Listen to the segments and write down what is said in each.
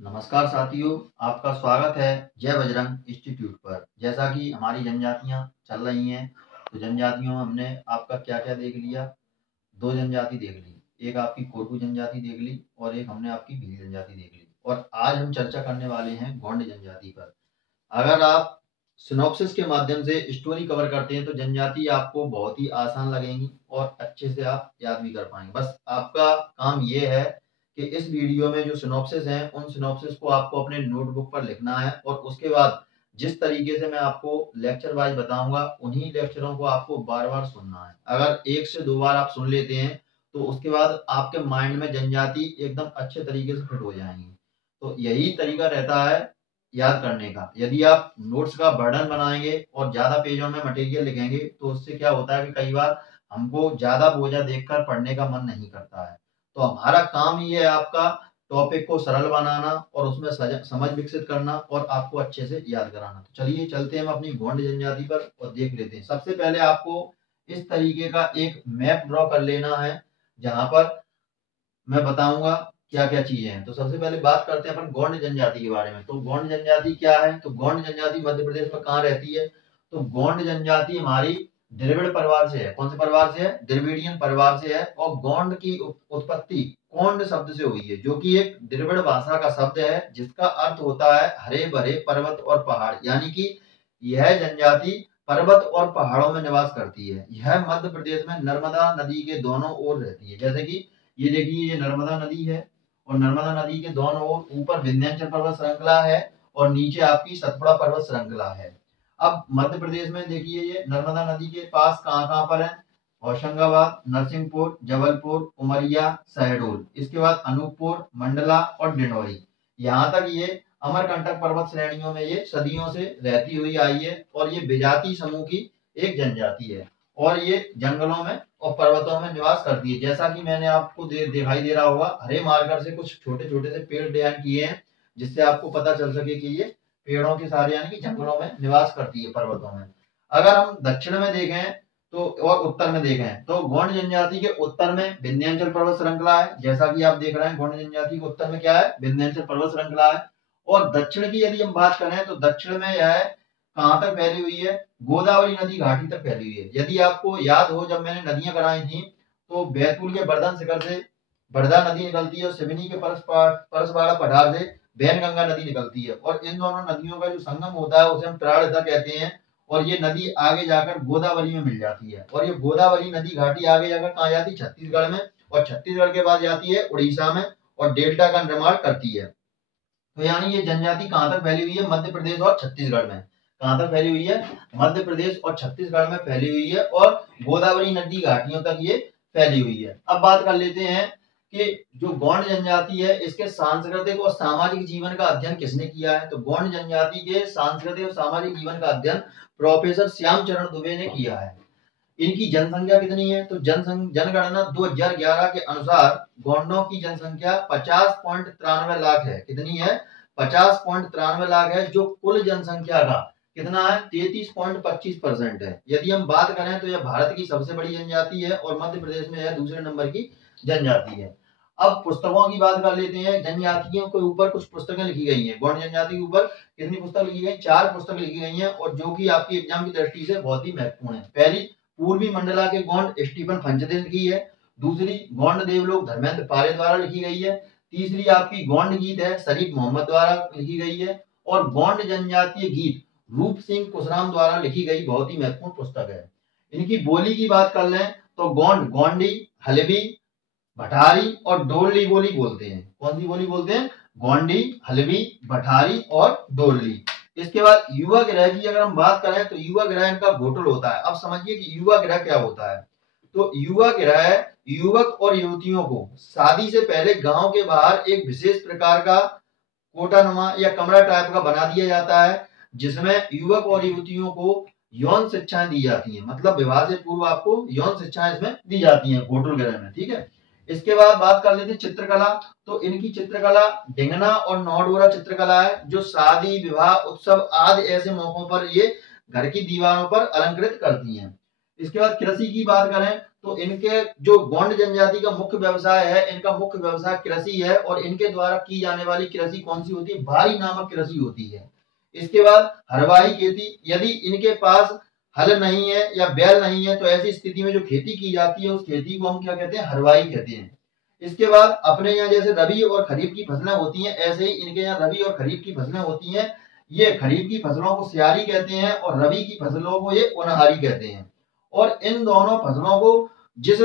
नमस्कार साथियों, आपका स्वागत है जय बजरंग इंस्टीट्यूट पर। जैसा कि हमारी जनजातियां चल रही हैं, तो जनजातियों में हमने आपका क्या क्या देख लिया। दो जनजाति देख ली, एक आपकी कोरकू जनजाति देख ली और एक हमने आपकी भील जनजाति देख ली। और आज हम चर्चा करने वाले हैं गोंड जनजाति पर। अगर आप सिनॉप्सिस के माध्यम से स्टोरी कवर करते हैं तो जनजाति आपको बहुत ही आसान लगेंगी और अच्छे से आप याद भी कर पाएंगे। बस आपका काम ये है कि इस वीडियो में जो सिनॉप्सिस हैं उन सिनॉप्सिस को आपको अपने नोटबुक पर लिखना है और उसके बाद जिस तरीके से मैं आपको लेक्चर वाइज बताऊंगा उन्हीं लेक्चरों को आपको बार बार सुनना है। अगर एक से दो बार आप सुन लेते हैं तो उसके बाद आपके माइंड में जनजाति एकदम अच्छे तरीके से फिट हो जाएंगी। तो यही तरीका रहता है याद करने का। यदि आप नोट्स का बर्डन बनाएंगे और ज्यादा पेजों में मटेरियल लिखेंगे तो उससे क्या होता है कि कई बार हमको ज्यादा बोझा देखकर पढ़ने का मन नहीं करता है। तो हमारा काम ये है आपका टॉपिक को सरल बनाना और उसमें समझ विकसित करना और आपको अच्छे से याद कराना। तो चलिए चलते हैं हम अपनी गोंड जनजाति पर और देख लेते हैं। सबसे पहले आपको इस तरीके का एक मैप ड्रॉ कर लेना है जहां पर मैं बताऊंगा क्या क्या चीजें हैं। तो सबसे पहले बात करते हैं अपन गोंड जनजाति के बारे में। तो गोंड जनजाति क्या है? तो गोंड जनजाति मध्य प्रदेश में कहाँ रहती है? तो गोंड जनजाति हमारी द्रविड़ परिवार से है। कौन से परिवार से है? द्रविड़ियन परिवार से है। और गोंड की उत्पत्ति कोंड शब्द से हुई है, जो कि एक द्रविड़ भाषा का शब्द है जिसका अर्थ होता है हरे भरे पर्वत और पहाड़। यानी कि यह जनजाति पर्वत और पहाड़ों में निवास करती है। यह मध्य प्रदेश में नर्मदा नदी के दोनों ओर रहती है। जैसे कि ये देखिए, ये नर्मदा नदी है और नर्मदा नदी के दोनों ओर ऊपर विंध्याचल पर्वत श्रृंखला है और नीचे आपकी सतपुड़ा पर्वत श्रृंखला है। अब मध्य प्रदेश में देखिए, ये नर्मदा नदी के पास कहाँ कहाँ पर है? होशंगाबाद, नरसिंहपुर, जबलपुर, उमरिया, शहडोल, इसके बाद अनूपपुर, मंडला और डिंडौरी। यहाँ तक ये अमरकंटक पर्वत श्रेणियों में ये सदियों से रहती हुई आई है और ये विजाति समूह की एक जनजाति है और ये जंगलों में और पर्वतों में निवास करती है। जैसा कि मैंने आपको दिखाई दे रहा होगा, हरे मार्कर से कुछ छोटे छोटे से पेड़ डिजाइन किए हैं जिससे आपको पता चल सके कि ये पेड़ों के सारे यानी कि जंगलों में निवास करती है, पर्वतों में। अगर हम दक्षिण में देखें तो और उत्तर में देखें तो गोंड जनजाति के उत्तर में विंध्याचल पर्वत श्रृंखला है। जैसा कि आप देख रहे हैं, गोंड जनजाति के उत्तर में क्या है? विंध्याचल पर्वत श्रृंखला है। और दक्षिण की यदि हम बात करें तो दक्षिण में यह कहां तक फैली हुई है? गोदावरी नदी घाटी तक फैली हुई है। यदि आपको याद हो, जब मैंने नदियां कराई थी तो बैतूल के बर्धन शिखर से बड़दा नदी निकलती है और सिवनी के परसवाड़ा पठार से बैनगंगा नदी निकलती है और इन दोनों नदियों का जो संगम होता है उसे हम प्राणहिता कहते हैं। और ये नदी आगे जाकर गोदावरी में मिल जाती है और ये गोदावरी नदी घाटी आगे जाकर कहाँ जाती है? छत्तीसगढ़ में। और छत्तीसगढ़ के बाद जाती है उड़ीसा में और डेल्टा का निर्माण करती है। तो यानी ये जनजाति कहां तक फैली हुई है? मध्य प्रदेश और छत्तीसगढ़ में। कहां तक फैली हुई है? मध्य प्रदेश और छत्तीसगढ़ में फैली हुई है और गोदावरी नदी घाटियों तक ये फैली हुई है। अब बात कर लेते हैं कि जो गोंड जनजाति है इसके सांस्कृतिक और सामाजिक जीवन का अध्ययन किसने किया है? तो गोंड जनजाति के सांस्कृतिक और सामाजिक जीवन का अध्ययन प्रोफेसर श्याम चरण दुबे ने किया है। इनकी जनसंख्या कितनी है? तो जनगणना 2011 के अनुसार गोंडों की जनसंख्या 50.93 लाख है। कितनी है? 50.93 लाख है, जो कुल जनसंख्या का कितना है? 33.25% है। यदि हम बात करें तो यह भारत की सबसे बड़ी जनजाति है और मध्य प्रदेश में यह दूसरे नंबर की जनजाति है। अब पुस्तकों की बात कर लेते हैं। जनजातियों के ऊपर कुछ पुस्तकें लिखी गई हैं। गोंड जनजाति के ऊपर कितनी पुस्तक लिखी गई? 4 पुस्तक लिखी गई हैं और जो कि आपकी एग्जाम की दृष्टि से बहुत ही महत्वपूर्ण है। पहली पूर्वी मंडला के गोंड स्टीफन फंचदे ने लिखी है। दूसरी गोंड देवलोक धर्मेंद्र पारे द्वारा लिखी गई है। तीसरी आपकी गोंड गीत है, शरीफ मोहम्मद द्वारा लिखी गई है। और गोंड जनजातीय गीत रूप सिंह कुशराम द्वारा लिखी गई बहुत ही महत्वपूर्ण पुस्तक है। इनकी बोली की बात कर लें तो गोंड गोंडी, हलबी, भठारी और डोरली बोली बोलते हैं। कौन सी बोली बोलते हैं? गोंडी, हलबी, भठारी और डोरली। इसके बाद युवा ग्रह की अगर हम बात करें तो युवा ग्रह इनका घोटल होता है। अब समझिए कि युवा ग्रह क्या होता है। तो युवा ग्रह युवक और युवतियों को शादी से पहले गांव के बाहर एक विशेष प्रकार का कोटानुमा या कमरा टाइप का बना दिया जाता है जिसमें युवक और युवतियों को यौन शिक्षाएं दी जाती हैं। मतलब विवाह से पूर्व आपको यौन शिक्षाएं इसमें दी जाती हैं घोटल ग्रह में। ठीक है। इसके बाद बात कर लेते हैं चित्रकला। तो इनकी चित्रकला ढिंगना और नौडोरा चित्रकला है जो शादी, विवाह, उत्सव आदि ऐसे मौकों पर ये घर की दीवारों पर अलंकृत करती हैं। इसके बाद कृषि की बात करें तो इनके जो गोंड जनजाति का मुख्य व्यवसाय है, इनका मुख्य व्यवसाय कृषि है और इनके द्वारा की जाने वाली कृषि कौन सी होती है? भारी नामक कृषि होती है। इसके बाद हरवाही खेती, यदि इनके पास हल नहीं है या बैल नहीं है तो ऐसी स्थिति में जो खेती की जाती है उस खेती को हम क्या कहते हैं? हरवाही कहते हैं। इसके बाद अपने यहाँ जैसे रबी और खरीफ की फसलें होती हैं, ऐसे ही इनके यहाँ रबी और खरीफ की फसलें होती हैं। ये खरीफ की फसलों को सियारी कहते हैं और रबी की फसलों को ये उनहारी कहते हैं। और इन दोनों फसलों को जिस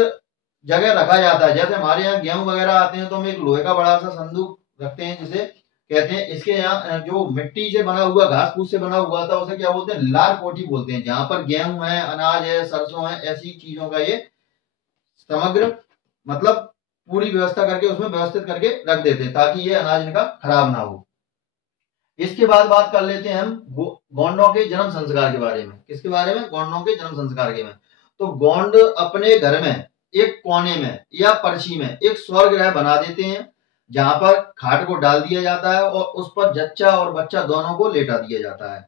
जगह रखा जाता है, जैसे हमारे यहाँ गेहूं वगैरह आते हैं तो हम एक लोहे का बड़ा सा संदूक रखते हैं जिसे कहते हैं, इसके यहाँ जो मिट्टी से बना हुआ, घास फूस से बना हुआ था उसे क्या बोलते हैं? लार कोठी बोलते हैं। जहां पर गेहूं है, अनाज है, सरसों है, ऐसी चीजों का ये समग्र मतलब पूरी व्यवस्था करके उसमें व्यवस्थित करके रख देते हैं ताकि ये अनाज इनका खराब ना हो। इसके बाद बात कर लेते हैं हम गोंडों के जन्म संस्कार के बारे में। किसके बारे में? गोंडों के जन्म संस्कार के में। तो गोंड अपने घर में एक कोने में या पर्ची में एक स्वर्ग गृह बना देते हैं जहां पर खाट को डाल दिया जाता है और उस पर जच्चा और बच्चा दोनों को लेटा दिया जाता है।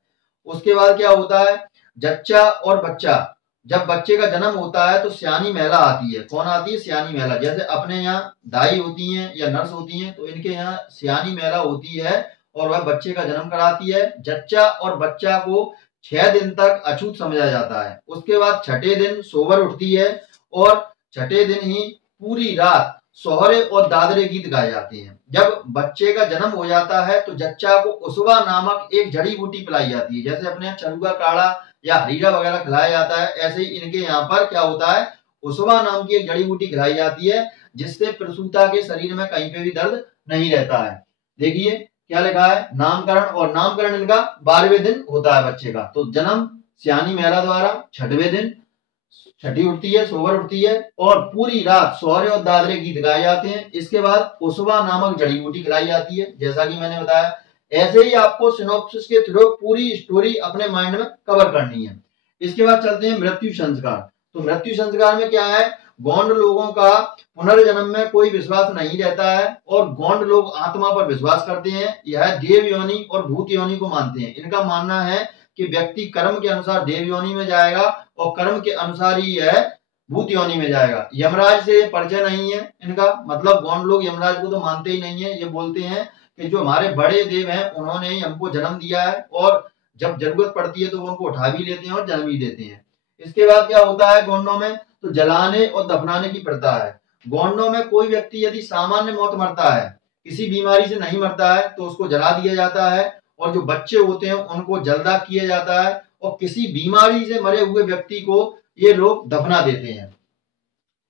उसके बाद क्या होता है? जच्चा और बच्चा, जब बच्चे का जन्म होता है तो सियानी महिला आती है। कौन आती है? सियानी महिला। जैसे अपने यहाँ दाई होती हैं या नर्स होती हैं तो इनके यहाँ सियानी महिला होती है और वह बच्चे का जन्म कराती है। जच्चा और बच्चा को 6 दिन तक अछूत समझा जाता है। उसके बाद छठे दिन सोबर उठती है और छठे दिन ही पूरी रात सोहरे और दादरे गीत गाए जाते हैं। जब बच्चे का जन्म हो जाता है तो जच्चा को उसवा नामक एक जड़ी बूटी पिलाई जाती है। जैसे अपने यहाँ चरुआ काढ़ा या हरीरा वगैरह खिलाया जाता है, ऐसे ही इनके यहाँ पर क्या होता है? उसवा नाम की एक जड़ी बूटी खिलाई जाती है जिससे प्रसूता के शरीर में कहीं पे भी दर्द नहीं रहता है। देखिए क्या लिखा है? नामकरण, और नामकरण इनका 12वें दिन होता है बच्चे का। तो जन्म सियानी महिला द्वारा, छठवें दिन छठी उठती है, सोबर उठती है और पूरी रात सोहरे और दादरे गीत गाए जाते हैं। इसके बाद उसवा नामक जड़ी बूटी खिलाई जाती है जैसा कि मैंने बताया। ऐसे ही आपको सिनॉप्सिस के थ्रू पूरी स्टोरी अपने माइंड में कवर करनी है। इसके बाद चलते हैं मृत्यु संस्कार। तो मृत्यु संस्कार में क्या है? गोंड लोगों का पुनर्जन्म में कोई विश्वास नहीं रहता है और गोंड लोग आत्मा पर विश्वास करते हैं। यह देव योनि और भूत योनि को मानते हैं। इनका मानना है कि व्यक्ति कर्म के अनुसार देव योनि में जाएगा और कर्म के अनुसार ही यह भूत योनि में जाएगा। यमराज से परिचय नहीं है इनका, मतलब गोंड लोग यमराज को तो मानते ही नहीं है। ये बोलते हैं कि जो हमारे बड़े देव हैं उन्होंने ही हमको जन्म दिया है और जब जरूरत पड़ती है तो वो उनको उठा भी लेते हैं और जन्म भी देते हैं। इसके बाद क्या होता है गोंडों में? तो जलाने और दफनाने की प्रथा है। गोंडों में कोई व्यक्ति यदि सामान्य मौत मरता है, किसी बीमारी से नहीं मरता है, तो उसको जला दिया जाता है और जो बच्चे होते हैं उनको जलदा किया जाता है और किसी बीमारी से मरे हुए व्यक्ति को ये लोग दफना देते हैं।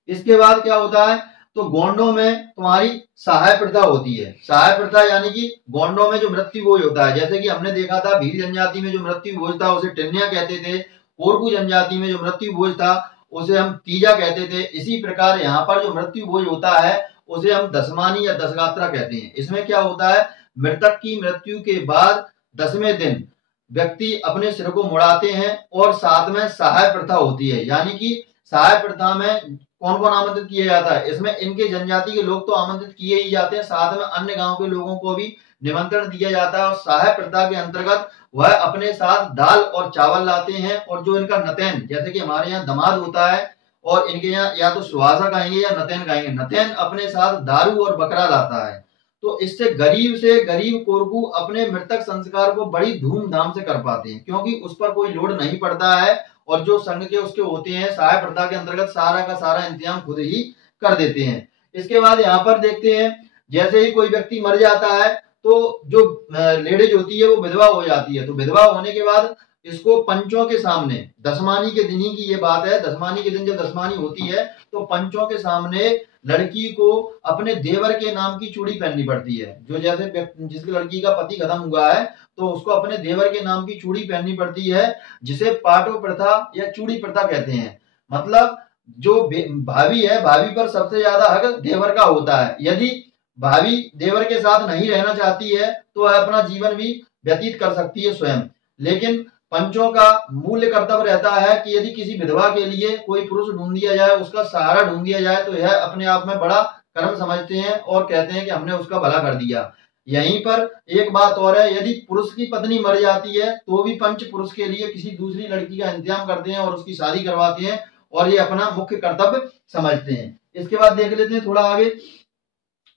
इसके बाद क्या होता है? तो गोंडों में तुम्हारी सहाय प्रथा होती है। सहाय प्रथा यानी कि गोंडों में जो मृत्यु भोज होता है, जैसे कि हमने देखा था भील जनजाति में जो मृत्यु भोज था उसे टिन्या कहते थे, कोरकू जनजाति में जो मृत्यु भोज था उसे हम तीजा कहते थे। इसी प्रकार यहाँ पर जो मृत्यु भोज होता है उसे हम दसमानी या दसगात्रा कहते हैं। इसमें क्या होता है? मृतक की मृत्यु के बाद 10वें दिन व्यक्ति अपने सिर को मुड़ाते हैं और साथ में सहाय प्रथा होती है। यानी कि सहाय प्रथा में कौन कौन आमंत्रित किया जाता है? इसमें इनके जनजाति के लोग तो आमंत्रित किए ही जाते हैं, साथ में अन्य गांव के लोगों को भी निमंत्रण दिया जाता है और सहाय प्रथा के अंतर्गत वह अपने साथ दाल और चावल लाते हैं और जो इनका नतैन, जैसे कि हमारे यहाँ दमाद होता है और इनके यहाँ या तो सुहासा कहेंगे या नतैन कहेंगे, नतैन अपने साथ दारू और बकरा लाता है। तो इससे गरीब कोरकू अपने मृतक संस्कार को बड़ी धूमधाम से कर पाते हैं क्योंकि उस पर कोई लोड नहीं पड़ता है और जो संघ के उसके होते हैं सहाय प्रथा के अंतर्गत सारा का सारा इंतजाम खुद ही कर देते हैं। इसके बाद यहाँ पर देखते हैं जैसे ही कोई व्यक्ति मर जाता है तो जो लेडीज होती है वो विधवा हो जाती है। तो विधवा होने के बाद इसको पंचों के सामने, दसमानी के दिन ही की ये बात है, दसमानी के दिन जब दसमानी होती है तो पंचों के सामने लड़की को अपने देवर के नाम की चूड़ी पहननी पड़ती है। जो जैसे जिस लड़की का पति खत्म हुआ है तो उसको अपने देवर के नाम की चूड़ी पहननी पड़ती है जिसे पाटो प्रथा या चूड़ी प्रथा कहते हैं। मतलब जो भाभी है, भाभी पर सबसे ज्यादा हक देवर का होता है। यदि भाभी देवर के साथ नहीं रहना चाहती है तो वह अपना जीवन भी व्यतीत कर सकती है स्वयं, लेकिन पंचों का मूल्य कर्तव्य रहता है कि यदि किसी विधवा के लिए कोई पुरुष ढूंढ दिया जाए, उसका सहारा ढूंढ दिया जाए तो यह अपने आप में बड़ा कर्म समझते हैं और कहते हैं कि हमने उसका भला कर दिया। यहीं पर एक बात और है, यदि पुरुष की पत्नी मर जाती है तो भी पंच पुरुष के लिए किसी दूसरी लड़की का इंतजाम करते हैं और उसकी शादी करवाते हैं और ये अपना मुख्य कर्तव्य समझते हैं। इसके बाद देख लेते हैं थोड़ा आगे।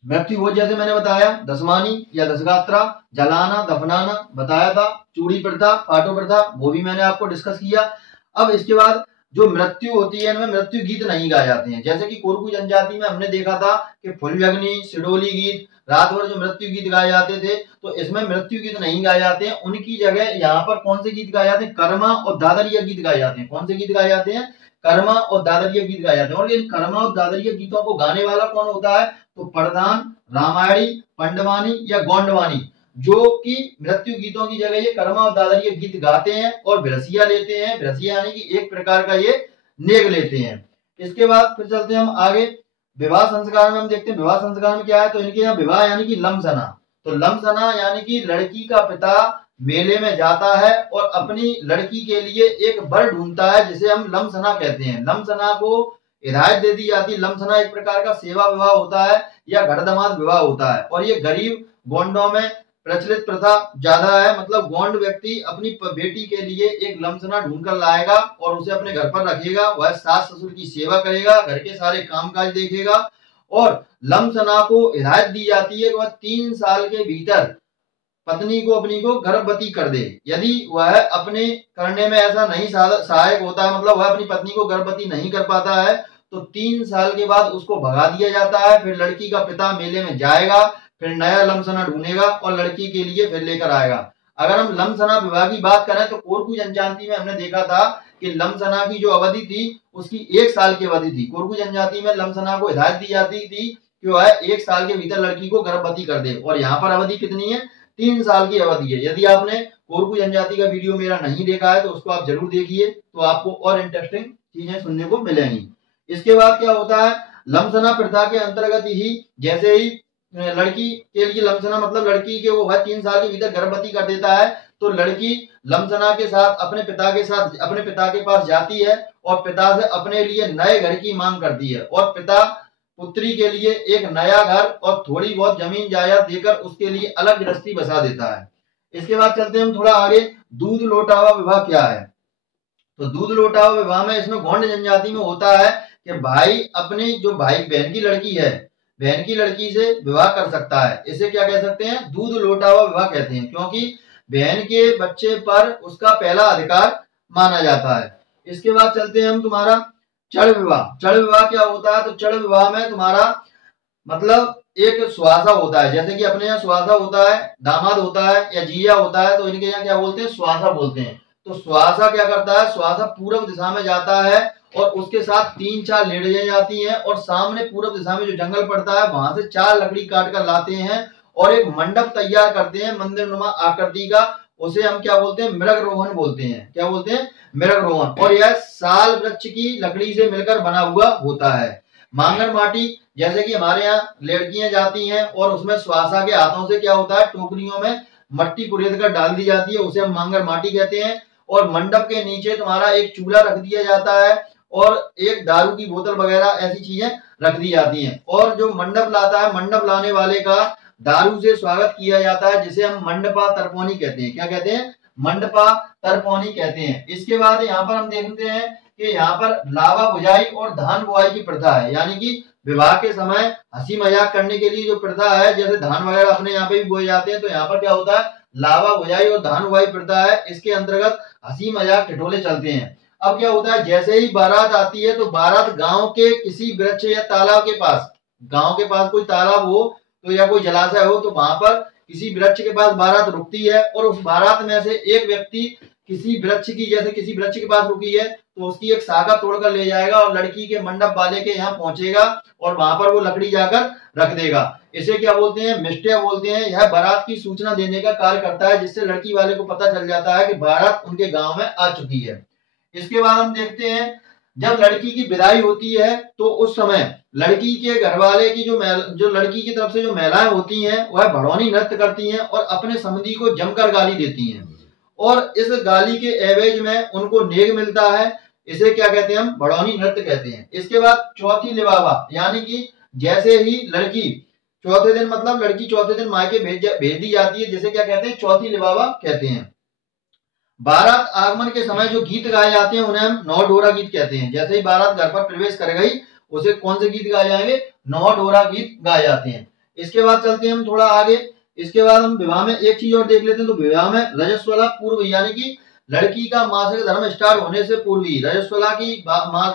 मृत्यु भोज जैसे मैंने बताया, दशमानी या दशगात्रा, जलाना, दफनाना बताया था, चूड़ी प्रथा, पाटो प्रथा वो भी मैंने आपको डिस्कस किया। अब इसके बाद जो मृत्यु होती है इनमें मृत्यु गीत नहीं गाए जाते हैं। जैसे कि कोरकू जनजाति में हमने देखा था कि फुलयग्नि, सिडोली गीत, रात भर जो मृत्यु गीत गाए जाते थे, तो इसमें मृत्यु गीत नहीं गाए जाते हैं। उनकी जगह यहाँ पर कौन से गीत गाए जाते हैं? कर्मा और दादरिया गीत गाए जाते हैं। कौन से गीत गाए जाते हैं? कर्मा और दादरिया गीत गाए जाते हैं। और इन कर्मा और दादरिया गीतों को गाने वाला कौन होता है? तो प्रधान, रामायणी, पंडवानी या गोंडवानी, जो कि मृत्यु गीतों की जगह ये कर्मा और दादरिया गीत गाते हैं और भिरसिया लेते हैं। भिरसिया यानी कि एक प्रकार का ये नेग लेते हैं। इसके बाद फिर चलते हैं हम आगे। विवाह संस्कार में हम देखते हैं विवाह संस्कार में क्या है। तो इनके यहाँ विवाह यानी कि लमसना। तो लमसना यानी कि लड़की का पिता मेले में जाता है और अपनी लड़की के लिए एक वर ढूंढता है, जिसे हम लमसना कहते हैं। लमसना को हिदायत दे दी जाती है। लमसना एक प्रकार का सेवा विवाह होता है या घर दमाद विवाह होता है, और ये गरीब गोंडों में प्रचलित प्रथा ज्यादा है। मतलब गोंड व्यक्ति अपनी बेटी के लिए एक लमसना ढूंढ कर लाएगा और उसे अपने घर पर रखेगा। वह सास ससुर की सेवा करेगा, घर के सारे कामकाज देखेगा, और लमसना को हिदायत दी जाती है कि वह 3 साल के भीतर पत्नी को अपनी को गर्भवती कर दे। यदि वह अपने करने में ऐसा नहीं सहायक होता है, मतलब वह अपनी पत्नी को गर्भवती नहीं कर पाता है, तो 3 साल के बाद उसको भगा दिया जाता है। फिर लड़की का पिता मेले में जाएगा, फिर नया लमसना ढूंढेगा और लड़की के लिए फिर लेकर आएगा। अगर हम लमसना विवाह की बात करें तो कोरकू जनजाति में हमने देखा था कि लमसना की जो अवधि थी उसकी 1 साल की अवधि थी। कोरकू जनजाति में लमसना को हिदायत दी जाती थी कि वह 1 साल के भीतर लड़की को गर्भवती कर दे, और यहाँ पर अवधि कितनी है? 3 साल की अवधि है। यदि आपने कोरकू जनजाति का वीडियो मेरा नहीं देखा है तो उसको आप जरूर देखिए, तो आपको और इंटरेस्टिंग चीजें सुनने को मिलेंगी। इसके बाद क्या होता है? लमसना प्रथा के अंतर्गत ही जैसे ही लड़की के लिए लमसना मतलब लड़की के वो वह 3 साल के भीतर गर्भवती कर देता है, तो लड़की लमसना के साथ अपने पिता के पास जाती है और पिता से अपने लिए नए घर की मांग करती है, और पिता पुत्री के लिए एक नया घर और थोड़ी बहुत जमीन जायदाद देकर उसके लिए अलग गृहस्थी बसा देता है। इसके बाद चलते हैं हम थोड़ा आगे। दूध लोटावा विवाह क्या है? तो दूध लोटावा विवाह में इसमें गोंड जनजाति में होता है कि भाई अपने जो भाई बहन की लड़की है, बहन की लड़की से विवाह कर सकता है। इसे क्या कह सकते हैं? दूध लोटावा विवाह कहते हैं, क्योंकि बहन के बच्चे पर उसका पहला अधिकार माना जाता है। इसके बाद चलते हैं हम तुम्हारा चढ़ विवाह। चढ़ विवाह क्या होता है? तो चढ़ विवाह में तुम्हारा मतलब एक सुहासा होता है। जैसे कि अपने यहाँ सुहासा होता है, दामाद होता है या जिया होता है, तो इनके यहाँ क्या बोलते हैं? सुहासा बोलते हैं। तो सुहासा क्या करता है? सुहासा पूर्व दिशा में जाता है और उसके साथ 3-4 लेडियां जाती हैं, और सामने पूर्व दिशा में जो जंगल पड़ता है वहां से 4 लकड़ी काट कर लाते हैं और एक मंडप तैयार करते हैं मंदिर नुमा आकृति का। उसे हम क्या बोलते हैं? मृग रोहन बोलते हैं। क्या बोलते हैं? मृग रोहन। और यह साल वृक्ष की लकड़ी से मिलकर बना हुआ होता है। मांगर माटी, जैसे कि हमारे यहाँ लड़कियां जाती हैं और उसमें सुहासा के हाथों से क्या होता है? टोकरियों में मट्टी कुरेद कर डाल दी जाती है, उसे हम मांगर माटी कहते हैं। और मंडप के नीचे तुम्हारा एक चूल्हा रख दिया जाता है और एक दारू की बोतल वगैरह ऐसी चीजें रख दी जाती हैं। और जो मंडप लाता है, मंडप लाने वाले का दारू से स्वागत किया जाता है, जिसे हम मंडपा तर्पणी कहते हैं। क्या कहते हैं? मंडपा तर्पणी कहते हैं। इसके बाद यहाँ पर हम देखते हैं कि यहाँ पर लावा बुझाई और धान बुआई की प्रथा है। यानी कि विवाह के समय हंसी मजाक करने के लिए जो प्रथा है, जैसे धान वगैरह अपने यहाँ पे भी बोए जाते हैं, तो यहाँ पर क्या होता है? लावा बुझाई और धान बुआई प्रथा है। इसके अंतर्गत हंसी मजाक ठिठोले चलते हैं। अब क्या होता है? जैसे ही बारात आती है तो बारात गांव के किसी वृक्ष या तालाब के पास, गांव के पास कोई तालाब हो तो या कोई जलाशय हो, तो वहां पर किसी वृक्ष के पास बारात रुकती है, और उस बारात में से एक व्यक्ति किसी वृक्ष की, जैसे किसी वृक्ष के पास रुकी है तो उसकी एक शाखा तोड़कर ले जाएगा और लड़की के मंडप वाले के यहाँ पहुंचेगा और वहां पर वो लकड़ी जाकर रख देगा। इसे क्या बोलते हैं? मिष्टिया बोलते हैं। यह बारात की सूचना देने का कार्य करता है, जिससे लड़की वाले को पता चल जाता है कि बारात उनके गांव में आ चुकी है। इसके बाद हम देखते हैं जब लड़की की विदाई होती है तो उस समय लड़की के घर वाले की जो लड़की की तरफ से जो महिलाएं होती हैं वह भड़ौनी नृत्य करती हैं और अपने समधी को जमकर गाली देती हैं, और इस गाली के एवज में उनको नेग मिलता है। इसे क्या कहते हैं? हम भड़ौनी नृत्य कहते हैं। इसके बाद चौथी लिबावा, यानी कि जैसे ही लड़की चौथे दिन, मतलब लड़की चौथे दिन मायके भेज दी जाती है, जिसे क्या कहते हैं? चौथी लिबावा कहते हैं। बारात आगमन के समय जो गीत गाए जाते हैं उन्हें हम नौ डोरा गीत कहते हैं। जैसे ही बारात घर पर प्रवेश कर गई, उसे कौन से गीत गाए जाएंगे? नौ डोरा गीत गाए जाते हैं। इसके बाद चलते हैं हम थोड़ा आगे। इसके बाद हम विवाह में एक चीज और देख लेते हैं। तो विवाह में रजस्वला पूर्व, यानी कि लड़की का मासिक धर्म स्टार्ट होने से पूर्व ही रजस्वला की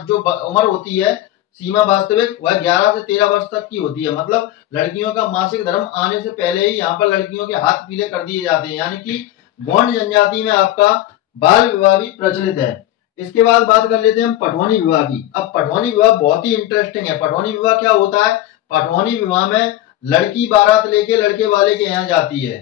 जो उम्र होती है सीमा वास्तविक, वह 11 से 13 वर्ष तक की होती है। मतलब लड़कियों का मासिक धर्म आने से पहले ही यहाँ पर लड़कियों के हाथ पीले कर दिए जाते हैं, यानी कि गौंड जनजाति में आपका बाल विवाह भी प्रचलित है। इसके बाद बात कर लेते हैं हम पठौनी विवाह की। अब पठौनी विवाह बहुत ही इंटरेस्टिंग है। पठौनी विवाह क्या होता है? पठौनी विवाह में लड़की बारात लेके लड़के वाले के यहाँ जाती है।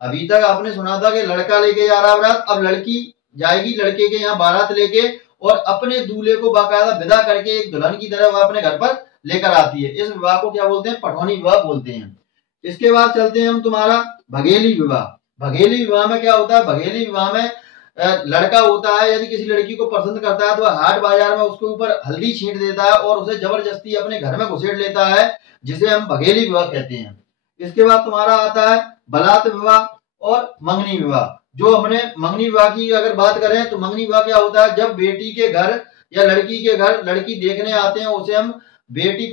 अभी तक आपने सुना था कि लड़का लेके जा रहा बारात, अब लड़की जाएगी लड़के के यहाँ बारात लेके और अपने दूल्हे को बाकायदा विदा करके एक दुल्हन की तरह वह अपने घर पर लेकर आती है। इस विवाह को क्या बोलते हैं? पठौनी विवाह बोलते हैं। इसके बाद चलते हैं हम तुम्हारा भगेली विवाह। भगेली विवाह में क्या होता है? भगेली विवाह में लड़का होता है, यदि किसी लड़की को पसंद करता है तो वह हाट बाजार में उसके ऊपर हल्दी छींट देता है और उसे जबरदस्ती अपने घर में घुसेड़ लेता है, जिसे हम भगेली विवाह कहते हैं। इसके बाद तुम्हारा आता है बलात विवाह और मंगनी विवाह। जो हमने मंगनी विवाह की अगर बात करें तो मंगनी विवाह क्या होता है? जब बेटी के घर या लड़की के घर लड़की देखने आते हैं उसे हम बेटी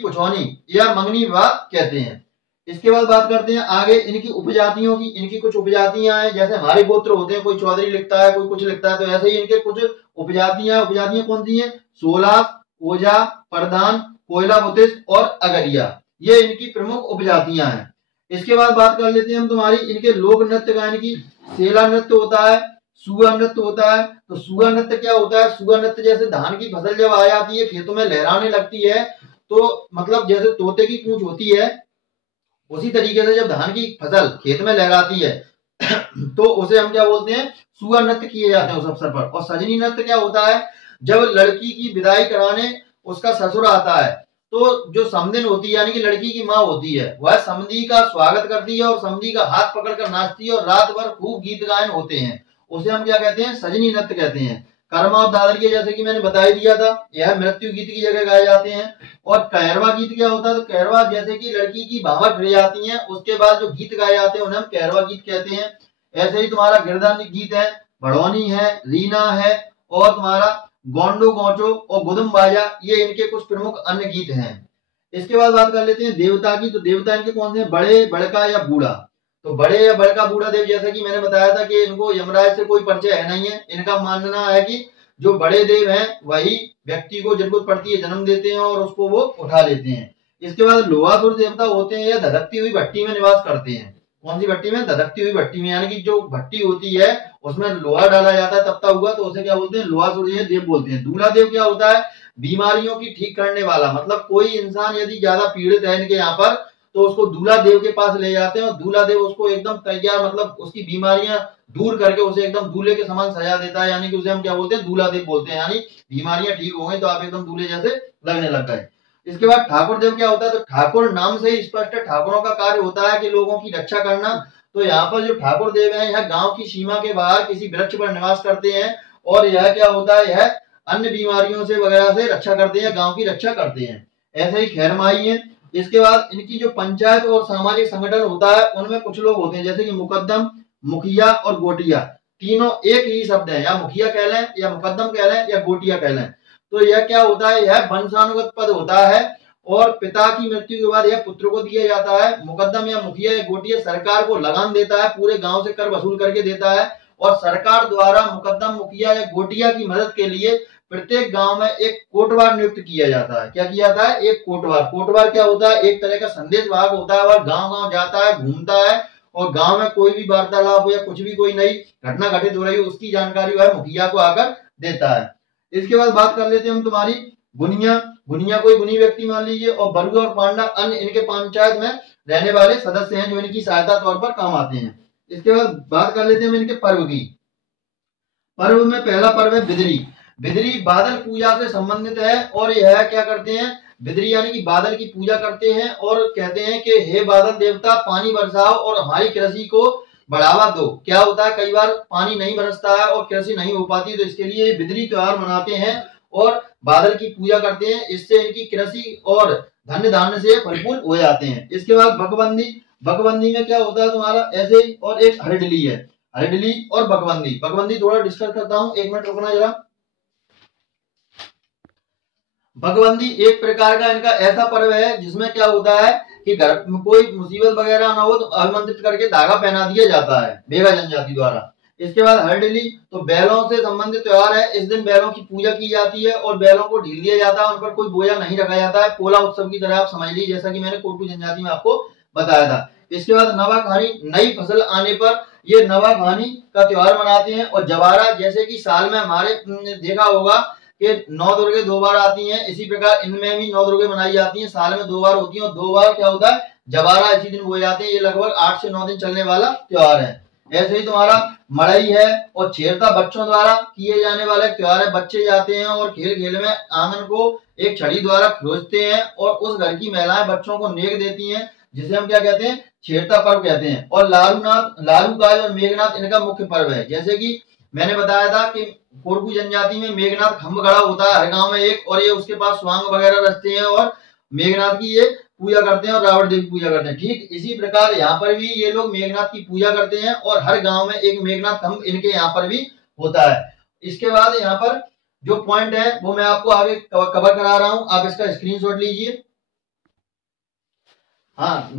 पुछौनी या मंगनी विवाह कहते हैं। इसके बाद बात करते हैं आगे इनकी उपजातियों की। इनकी कुछ उपजातियां हैं, जैसे हमारे गोत्र होते हैं, कोई चौधरी लिखता है, कोई कुछ लिखता है, तो ऐसे ही इनके कुछ उपजातियां। उपजातियां कौन सी हैं? सोलास, ओझा, प्रधान, कोयला बुतिस और अगरिया, ये इनकी प्रमुख उपजातियां हैं। इसके बाद बात कर लेते हैं हम तुम्हारी इनके लोक नृत्य गायन की। सेला नृत्य होता है, सुगा नृत्य होता है। तो सुगा नृत्य क्या होता है? सुगा नृत्य जैसे धान की फसल जब आ जाती है, खेतों में लहराने लगती है, तो मतलब जैसे तोते की पूंछ होती है, उसी तरीके से जब धान की फसल खेत में लहराती है तो उसे हम क्या बोलते हैं? सुगा नृत्य किए जाते हैं उस अवसर पर। और सजनी नृत्य क्या होता है? जब लड़की की विदाई कराने उसका ससुर आता है, तो जो समधिन होती है यानी कि लड़की की माँ होती है, वह समधी का स्वागत करती है और समधी का हाथ पकड़कर नाचती है और रात भर खूब गीत गायन होते हैं। उसे हम क्या कहते हैं? सजनी नृत्य कहते हैं। कर्मा और दादर के जैसे कि मैंने बता ही दिया था, यह मृत्यु गीत की जगह गाए जाते हैं। और कहरवा गीत क्या होता है? तो कहरवा जैसे कि लड़की की भावट फिर जाती है, उसके बाद जो गीत गाए जाते हैं उन्हें हम कहरवा गीत कहते हैं। ऐसे ही तुम्हारा गिरधन गीत है, भड़ौनी है, रीना है और तुम्हारा गोंडो गोचो और गुदम बाजा, ये इनके कुछ प्रमुख अन्य गीत हैं। इसके बाद बात कर लेते हैं देवता की। तो देवता इनके कौन से हैं? बड़े, बड़का या बूढ़ा। तो बड़े या बड़का बूढ़ा देव, जैसा कि मैंने बताया था कि इनको यमराज से कोई परिचय है नहीं है। इनका मानना है कि जो बड़े देव हैं वही व्यक्ति को जरूरत पड़ती है जन्म देते हैं और उसको वो उठा लेते हैं। इसके बाद लोहासुर देवता होते हैं, या धधकती हुई भट्टी में निवास करते हैं। कौन सी भट्टी में? धधकती हुई भट्टी में, यानी कि जो भट्टी होती है उसमें लोहा डाला जाता है तपता हुआ, तो उसे क्या बोलते हैं? लोहासुर देव बोलते हैं। दूल्हा देव क्या होता है? बीमारियों की ठीक करने वाला। मतलब कोई इंसान यदि ज्यादा पीड़ित है इनके यहाँ पर, तो उसको दूल्हा देव के पास ले जाते हैं और दूल्हा देव उसको एकदम तैयार, मतलब उसकी बीमारियां दूर करके उसे एकदम दूल्हे के समान सजा देता है, यानी कि उसे हम क्या बोलते हैं? दूल्हा देव बोलते हैं। यानी बीमारियां ठीक हो गई तो आप एकदम दूल्हे जैसे लगने लग गए। इसके बाद ठाकुर देव क्या होता है? तो ठाकुर नाम से ही स्पष्ट है, ठाकुरों का कार्य होता है कि लोगों की रक्षा करना। तो यहाँ पर जो ठाकुर देव है, यह गांव की सीमा के बाहर किसी वृक्ष पर निवास करते हैं और यह क्या होता है? यह अन्य बीमारियों से वगैरह से रक्षा करते हैं, गांव की रक्षा करते हैं। ऐसे ही खैरमाई है। इसके बाद इनकी जो पंचायत और सामाजिक संगठन होता है उनमें कुछ लोग होते हैं, जैसे कि मुकद्दम, मुखिया और गोटिया। तीनों एक ही शब्द है, या मुखिया कह लें या मुकद्दम कह लें या गोटिया कह लें। तो यह क्या होता है? यह वंशानुगत पद होता है और पिता की मृत्यु के बाद यह पुत्र को दिया जाता है। मुकद्दम या मुखिया या गोटिया सरकार को लगान देता है, पूरे गांव से कर वसूल करके देता है और सरकार द्वारा मुकद्दम, मुखिया या गोटिया की मदद के लिए प्रत्येक गांव में एक कोटवार नियुक्त किया जाता है। क्या किया जाता है? एक कोटवार। कोटवार क्या होता है? एक तरह का संदेश वाहक होता है, वह गांव गांव जाता है, घूमता है और गांव में कोई भी वार्तालाप हो या कुछ भी कोई नई घटना घटित हो रही हो उसकी जानकारी वह मुखिया को आकर देता है। इसके बाद बात कर लेते हैं हम तुम्हारी गुनिया। गुनिया कोई गुनी व्यक्ति मान लीजिए और बरुआ और पांडा अन्य इनके पंचायत में रहने वाले सदस्य हैं जो इनकी सहायता तौर पर काम आते हैं। इसके बाद बात कर लेते हैं हम इनके पर्व की। पर्व में पहला पर्व है बिदरी। बिदरी बादल पूजा से संबंधित है और यह क्या करते हैं? बिदरी यानी कि बादल की पूजा करते हैं और कहते हैं कि हे बादल देवता, पानी बरसाओ और हमारी कृषि को बढ़ावा दो। क्या होता है? कई बार पानी नहीं बरसता है और कृषि नहीं हो पाती, तो इसके लिए बिदरी त्योहार मनाते हैं और बादल की पूजा करते हैं। इससे इनकी कृषि और धन्य धान्य से भरपूर हो जाते हैं। इसके बाद बकबंदी। बकबंदी में क्या होता है तुम्हारा? ऐसे ही और एक हरडली है। हरडली और बकबंदी। बकबंदी थोड़ा डिस्कस करता हूं, 1 मिनट रुकना जरा। बकबंदी एक प्रकार का इनका ऐसा पर्व है जिसमें क्या होता है कि घर में कोई मुसीबत वगैरह ना हो तो अभिमंत्रित करके धागा पहना दिया जाता है बेगा जनजाति द्वारा। इसके बाद हरडली तो बैलों से संबंधित त्योहार है। इस दिन बैलों की पूजा की जाती है और बैलों को ढील दिया जाता है, उन पर कोई बोझा नहीं रखा जाता है। पोला उत्सव की तरह आप समझ लीजिए, जैसा कि मैंने कोटू जनजाति में आपको बताया था। इसके बाद नवाखानी, नई फसल आने पर ये नवाखानी का त्योहार मनाते हैं। और जवारा, जैसे कि साल में हमारे देखा होगा कि 9 दुर्गे 2 बार आती हैं, इसी प्रकार इनमें भी 9 दुर्गे मनाई जाती हैं, साल में 2 बार होती हैं। और 2 बार क्या होता है, जवारा इसी दिन बोए जाते हैं। ये लगभग 8 से 9 दिन चलने वाला त्योहार है। ऐसे ही तुम्हारा मड़ई है और छेरता बच्चों द्वारा किए जाने वाला त्योहार है। बच्चे जाते हैं और खेल खेल में आंगन को एक छड़ी द्वारा खोजते हैं और उस घर की महिलाएं बच्चों को नेक देती हैं, जिसे हम क्या कहते हैं, छेरता पर्व कहते हैं। और लालू काज और मेघनाथ इनका मुख्य पर्व है। जैसे कि मैंने बताया था कि कोरकू जनजाति में मेघनाथ खंभ खड़ा होता है हर गांव में एक, और ये उसके पास स्वांग वगैरह रचते हैं और मेघनाथ की ये पूजा करते हैं और रावण देव की पूजा करते हैं। ठीक इसी प्रकार यहाँ पर भी ये लोग मेघनाथ की पूजा करते हैं और हर गांव में एक मेघनाथ खंभ इनके यहाँ पर भी होता है। इसके बाद यहाँ पर जो पॉइंट है वो मैं आपको आगे कवर करा रहा हूं, आप इसका स्क्रीनशॉट लीजिए। हाँ,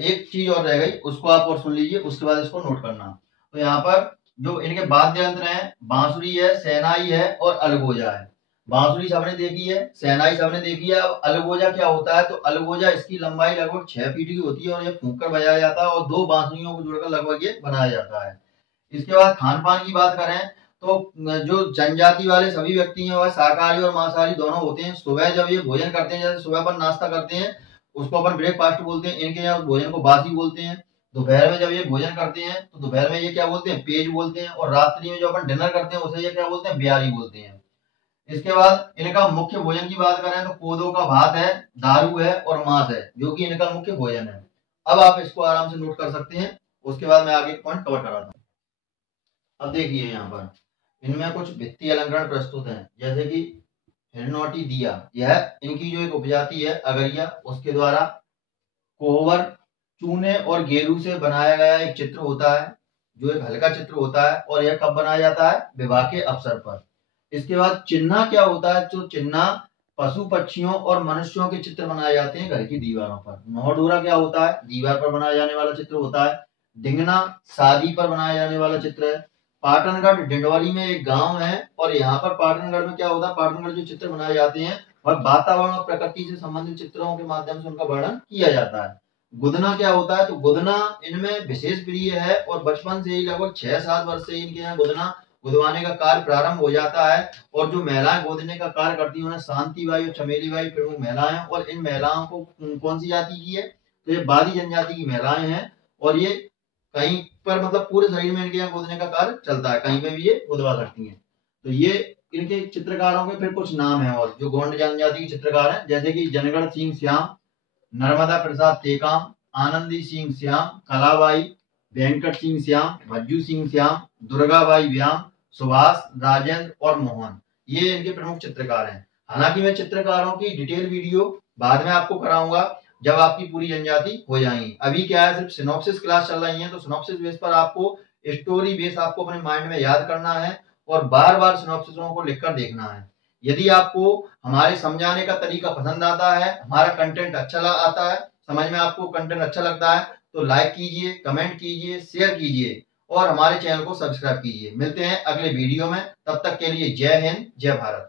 एक चीज और रह गई, उसको आप और सुन लीजिए, उसके बाद इसको नोट करना। तो यहाँ पर जो इनके वाद्य यंत्र हैं, बांसुरी है, शहनाई है और अलगोजा है। बांसुरी सबने देखी है, शहनाई सबने देखी है। अब अलगोजा क्या होता है, तो अलगोजा इसकी लंबाई लगभग 6 फीट की होती है और ये फूंक कर बजाया जाता है और 2 बांसुरियों को जोड़कर लगभग ये बनाया जाता है। इसके बाद खान पान की बात करें तो जो जनजाति वाले सभी व्यक्ति हैं वह शाकाहारी और मांसाहारी दोनों होते हैं। सुबह जब ये भोजन करते हैं, जैसे सुबह पर नाश्ता करते हैं उसको अपन ब्रेकफास्ट बोलते हैं, इनके यहाँ उस भोजन को बासी बोलते हैं। दोपहर में जब ये भोजन करते हैं तो दोपहर में ये क्या बोलते हैं, पेज बोलते हैं। और रात्रि में जो अपन डिनर करते हैं उसे ये क्या बोलते हैं, बियारी बोलते हैं। इसके बाद इनका मुख्य भोजन की बात करें तो कोदो का भात है, दारू है और मांस है, जो कि इनका मुख्य भोजन है। अब आप इसको आराम से नोट कर सकते हैं, उसके बाद मैं आगे पॉइंट कवर कराता हूँ। अब देखिए यहाँ पर इनमें कुछ भित्ति अलंकरण प्रस्तुत हैं, जैसे कि हिरनौटी दिया, यह इनकी जो एक उपजाति है अगरिया, उसके द्वारा कोहबर, चूने और गेरू से बनाया गया एक चित्र होता है, जो एक हल्का चित्र होता है। और यह कब बनाया जाता है, विवाह के अवसर पर। इसके बाद चिन्हा क्या होता है, तो चिन्हा पशु पक्षियों और मनुष्यों के चित्र बनाए जाते हैं घर की दीवारों पर। नौडोरा क्या होता है, दीवार पर बनाया जाने वाला चित्र होता है। डिंगना शादी पर बनाया जाने वाला चित्र है। पाटनगढ़ डिंडोरी में एक गांव है और यहाँ पर पाटनगढ़ में क्या होता है, पाटनगढ़ जो चित्र बनाए जाते हैं वह वातावरण और प्रकृति से संबंधित चित्रों के माध्यम से उनका वर्णन किया जाता है। गुदना क्या होता है, तो गुदना इनमें विशेष प्रिय है और बचपन से ही लगभग 6-7 वर्ष से इनके यहाँ गुदना गुदवाने का कार्य प्रारंभ हो जाता है। और जो महिलाएं गोदने का कार्य करती हैं उन्हें शांति बाई और चमेली बाई प्रमुख महिलाएं। और इन महिलाओं को कौन सी जाति की है, तो ये बादी जनजाति की महिलाएं हैं। और ये कहीं पर मतलब पूरे शरीर में इनके यहाँ गोदने का कार्य चलता है, कहीं पे भी ये गोदवा सकती हैं। तो ये इनके चित्रकारों के फिर कुछ नाम है और जो गोंड जनजाति के चित्रकार हैं, जैसे कि जनगढ़ सिंह श्याम, नर्मदा प्रसाद टेकाम, आनंदी सिंह श्याम, कलाबाई, वेंकट सिंह श्याम, भज्जू सिंह श्याम, दुर्गाबाई व्याम, सुभाष, राजेंद्र और मोहन, ये इनके प्रमुख चित्रकार हैं। हालांकि मैं चित्रकारों की डिटेल वीडियो बाद में आपको कराऊंगा जब आपकी पूरी जनजाति हो जाएंगी। अभी क्या है, सिर्फ सिनॉप्सिस क्लास चल रही है, तो सिनॉप्सिस बेस पर आपको स्टोरी बेस आपको अपने माइंड में याद करना है और बार बार सिनॉप्सिसों को लिखकर देखना है। यदि आपको हमारे समझाने का तरीका पसंद आता है, हमारा कंटेंट अच्छा आता है, समझ में आपको कंटेंट अच्छा लगता है, तो लाइक कीजिए, कमेंट कीजिए, शेयर कीजिए और हमारे चैनल को सब्सक्राइब कीजिए। मिलते हैं अगले वीडियो में, तब तक के लिए जय हिंद, जय भारत।